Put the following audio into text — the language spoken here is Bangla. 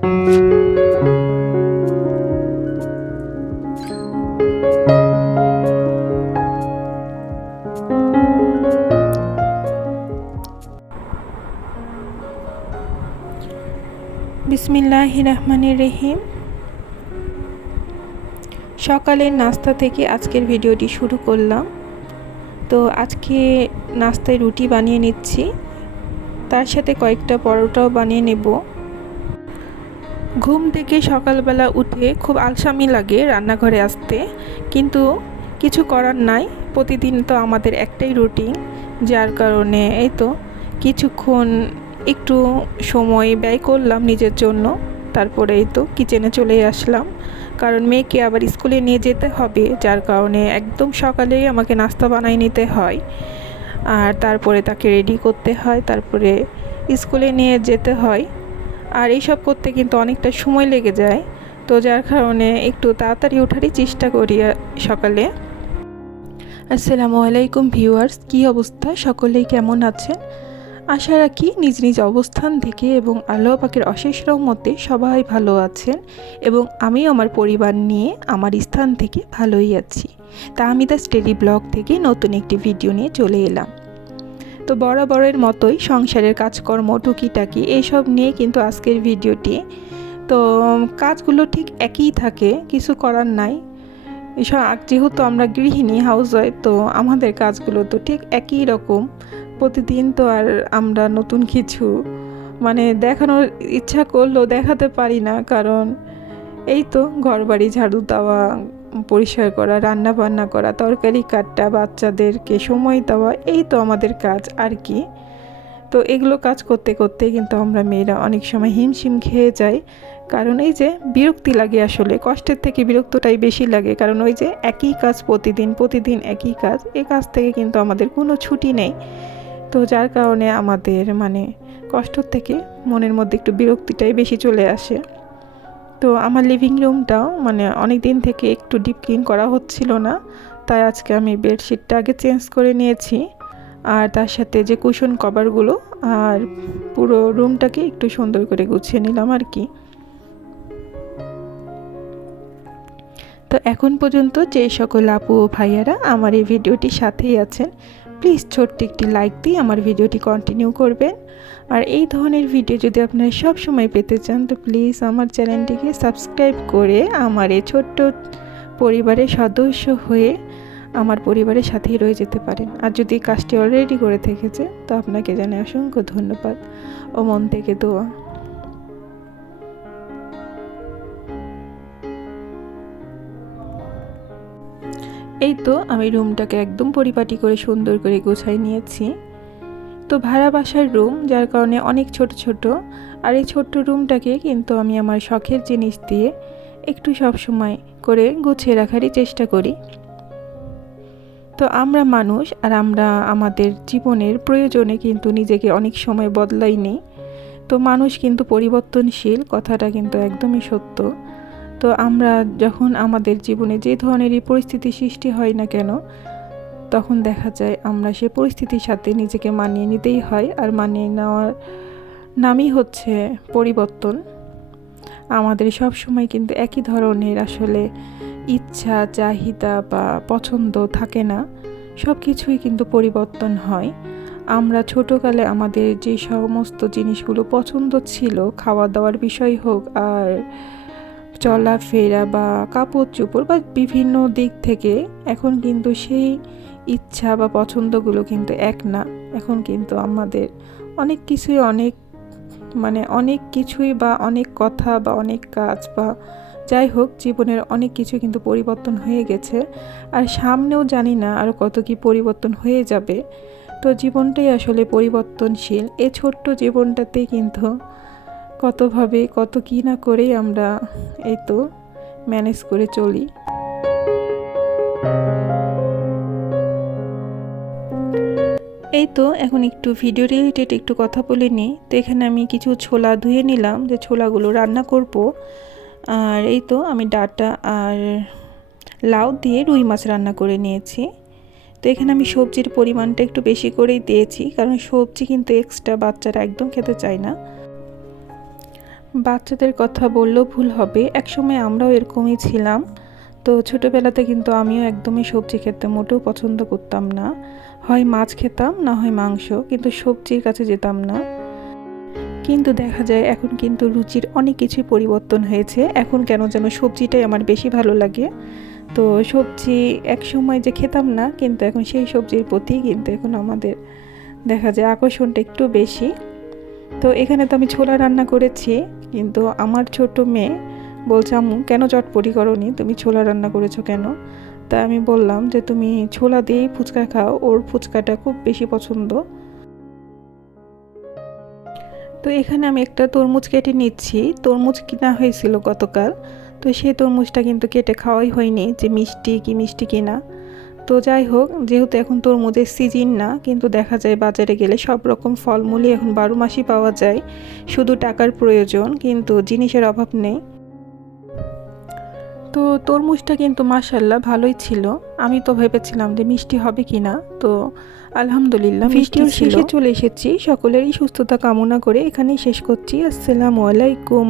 বিসমিল্লাহির রহমানির রহিম। সকালের নাস্তা থেকে আজকের ভিডিওটি শুরু করলাম। তো আজকে নাস্তায় রুটি বানিয়ে নিচ্ছি, তার সাথে কয়েকটা পরোটাও বানিয়ে নেব। ঘুম থেকে সকালবেলা উঠে খুব আলসামি লাগে রান্নাঘরে আসতে, কিন্তু কিছু করার নাই। প্রতিদিন তো আমাদের একটাই রুটিন, যার কারণে এই তো কিছুক্ষণ একটু সময় ব্যয় করলাম নিজের জন্য। তারপরে এই তো কিচেনে চলে আসলাম, কারণ মেয়েকে আবার স্কুলে নিয়ে যেতে হবে, যার কারণে একদম সকালেই আমাকে নাস্তা বানিয়ে নিতে হয়, আর তারপরে তাকে রেডি করতে হয়, তারপরে স্কুলে নিয়ে যেতে হয়। আর এইসব করতে কিন্তু অনেকটা সময় লেগে যায়, তো যার কারণে একটু তাড়াতাড়ি ওঠারই চেষ্টা করি সকালে। আসসালামু আলাইকুম ভিউয়ার্স, কী অবস্থা? সকলেই কেমন আছেন? আশা রাখি নিজ নিজ অবস্থান থেকে এবং আল্লাহ পাকের অশেষ রহমতে সবাই ভালো আছেন, এবং আমি আমার পরিবার নিয়ে আমার স্থান থেকে ভালোই আছি। তা আমি দ্য স্টেডি ব্লগ থেকে নতুন একটি ভিডিও নিয়ে চলে এলাম। তো বরাবরের মতোই সংসারের কাজকর্ম, টুকিটাকি এইসব নিয়ে কিন্তু আজকের ভিডিওটি। তো কাজগুলো ঠিক একই থাকে, কিছু করার নাই। যেহেতু আমরা গৃহিণী, হাউসওয়াইফ, তো আমাদের কাজগুলো তো ঠিক একই রকম। প্রতিদিন তো আর আমরা নতুন কিছু দেখানোর ইচ্ছা করলেও দেখাতে পারি না, কারণ এই তো ঘরবাড়ি ঝাড়ু দেওয়া, পরিষ্কার করা, রান্না বান্না করা, তরকারি কাটা, বাচ্চাদেরকে সময় দেওয়া, এই তো আমাদের কাজ আর কি। তো এগুলো কাজ করতে করতে কিন্তু আমরা মেয়েরা অনেক সময় হিমশিম খেয়ে যাই, কারণ এই যে বিরক্তি লাগে, আসলে কষ্টের থেকে বিরক্তটাই বেশি লাগে, কারণ ওই যে একই কাজ প্রতিদিন একই কাজ, এই কাজ থেকে কিন্তু আমাদের কোনো ছুটি নেই। তো যার কারণে আমাদের কষ্টর থেকে মনের মধ্যে একটু বিরক্তিটাই বেশি চলে আসে। তো আমার লিভিং রুমটাও অনেক দিন থেকে একটু ডিপ ক্লিন করা হচ্ছিল না, তাই আজকে আমি বেডশিটটা আগে চেঞ্জ করে নিয়েছি, আর তার সাথে যে কুশন কভারগুলো, আর পুরো রুমটাকে একটু সুন্দর করে গুছিয়ে নিলাম আর কি। তো এখন পর্যন্ত যে সকল আপু ও ভাইয়ারা আমার এই ভিডিওটির সাথেই আছেন, প্লিজ ছোট্ট একটি লাইক দিয়ে আমার ভিডিওটি কন্টিনিউ করবেন। আর এই ধরনের ভিডিও যদি আপনারা সব সময় পেতে চান, তো প্লিজ আমার চ্যানেলটিকে সাবস্ক্রাইব করে আমার এই ছোট্ট পরিবারের সদস্য হয়ে আমার পরিবারের সাথেই রয়ে যেতে পারেন। আর যদি কাজটি অলরেডি করে থেকেছে, তো আপনাকে জানাই অসংখ্য ধন্যবাদ ও মন থেকে দোয়া। এই তো আমি রুমটাকে একদম পরিপাটি করে সুন্দর করে গোছাই নিয়েছি। তো ভাড়া বাসার রুম, যার কারণে অনেক ছোট ছোট, আর এই ছোট্ট রুমটাকে কিন্তু আমি আমার শখের জিনিস দিয়ে একটু সব সময় করে গুছিয়ে রাখারই চেষ্টা করি। তো আমরা মানুষ, আর আমরা আমাদের জীবনের প্রয়োজনে কিন্তু নিজেকে অনেক সময় বদলাই নেই। তো মানুষ কিন্তু পরিবর্তনশীল, কথাটা কিন্তু একদমই সত্য। তো আমরা যখন আমাদের জীবনে যে ধরনেরই পরিস্থিতি সৃষ্টি হয় না কেন, তখন দেখা যায় আমরা সে পরিস্থিতির সাথে নিজেকে মানিয়ে নিতেই হয়, আর মানিয়ে নেওয়ার নামই হচ্ছে পরিবর্তন। আমাদের সব সময় কিন্তু একই ধরনের আসলে ইচ্ছা, চাহিদা বা পছন্দ থাকে না, সব কিছুই কিন্তু পরিবর্তন হয়। আমরা ছোটোকালে আমাদের যে সমস্ত জিনিসগুলো পছন্দ ছিল, খাওয়া দাওয়ার বিষয় হোক, আর চলাফেরা বা কাপড় চোপড় বা বিভিন্ন দিক থেকে, এখন কিন্তু সেই ইচ্ছা বা পছন্দগুলো কিন্তু এক না। এখন কিন্তু আমাদের অনেক কিছুই অনেক কিছুই বা অনেক কথা বা অনেক কাজ বা যাই হোক, জীবনের অনেক কিছু কিন্তু পরিবর্তন হয়ে গেছে, আর সামনেও জানি না আর কত কি পরিবর্তন হয়ে যাবে। তো জীবনটাই আসলে পরিবর্তনশীল। এই ছোট্ট জীবনটাতেই কিন্তু কতভাবে কত কি না করে আমরা এই তো ম্যানেজ করে চলি। এই তো এখন একটু ভিডিও রিলেটেড একটু কথা বলে নিই। তো এখানে আমি কিছু ছোলা ধুয়ে নিলাম, যে ছোলাগুলো রান্না করব। আর এই তো আমি ডাঁটা আর লাউ দিয়ে রুই মাছ রান্না করে নিয়েছি। তো এখানে আমি সবজির পরিমাণটা একটু বেশি করেই দিয়েছি, কারণ সবজি কিন্তু এক্সট্রা বাচ্চারা একদম খেতে চায় না। বাচ্চাদের কথা বললেও ভুল হবে, একসময় আমরাও এরকমই ছিলাম। তো ছোটোবেলাতে কিন্তু আমিও একদমই সবজি খেতে মোটেও পছন্দ করতাম না। হয় মাছ খেতাম, না হয় মাংস, কিন্তু সবজির কাছে যেতাম না। কিন্তু দেখা যায় এখন কিন্তু রুচির অনেক কিছুই পরিবর্তন হয়েছে। এখন কেন যেন সবজিটাই আমার বেশি ভালো লাগে। তো সবজি একসময় যে খেতাম না, কিন্তু এখন সেই সবজির প্রতি কিন্তু এখন আমাদের দেখা যায় আকর্ষণটা একটু বেশি। তো এখানে তো আমি ছোলা রান্না করেছি, কিন্তু আমার ছোট মেয়ে বলছে, আম্মু কেন চটপটি করোনি, তুমি ছোলা রান্না করেছো কেন? তা আমি বললাম যে তুমি ছোলা দিয়েই ফুচকা খাও, ওর ফুচকাটা খুব বেশি পছন্দ। তো এখানে আমি একটা তরমুজ কেটে নিচ্ছি। তরমুজ কিনা হয়েছিল গতকাল, তো সেই তরমুজটা কিন্তু কেটে খাওয়াই হয়নি, যে মিষ্টি কিনা। তো যাই হোক, যেহেতু এখন তরমুজের সিজন না, কিন্তু দেখা যায় বাজারে গেলে সব রকম ফলমূলই এখন 12 মাসই পাওয়া যায়। শুধু টাকার প্রয়োজন, কিন্তু জিনিসের অভাব নেই। তো তরমুজটা কিন্তু মাশাল্লাহ ভালোই ছিল। আমি তো ভেবেছিলাম যে মিষ্টি হবে কিনা, তো আলহামদুলিল্লাহ মিষ্টি ছিল। শেষে চলে এসেছি, সকলেরই সুস্থতা কামনা করে এখানেই শেষ করছি। আসসালামু আলাইকুম।